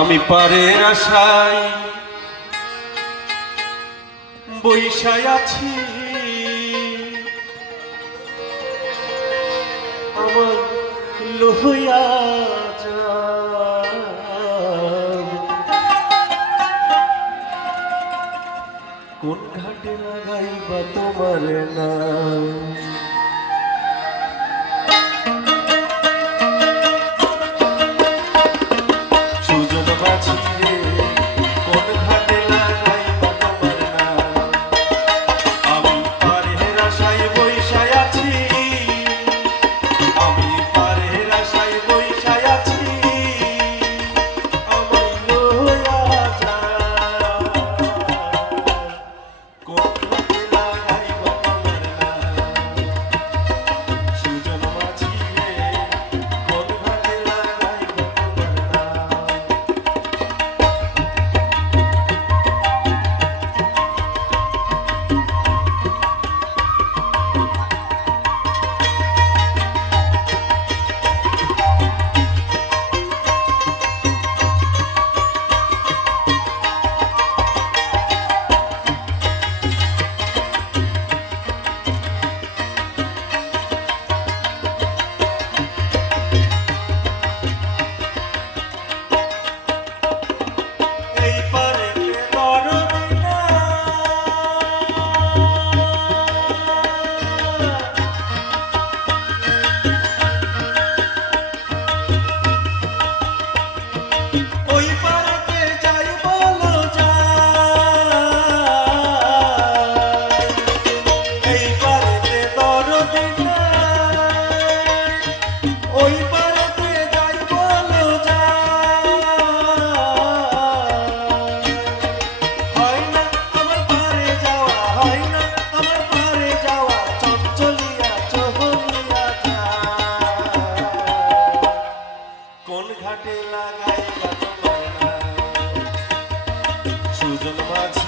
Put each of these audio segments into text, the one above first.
আমি পারের আশাই বৈশায় আছি। আমার লোহিয়া কোন ঘাটে লাগাইবা তোমার না গাইবা তোমার নাম সুজন মাঝি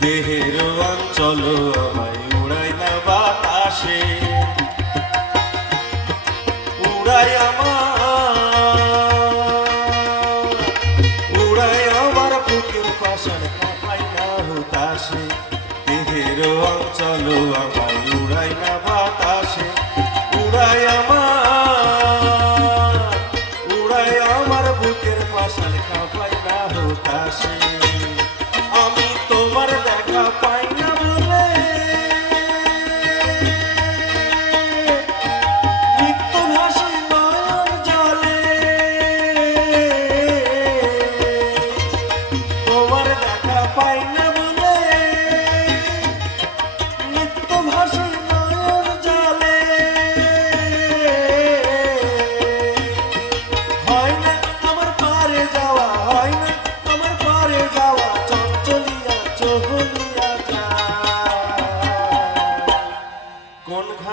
দেহের চলো আমার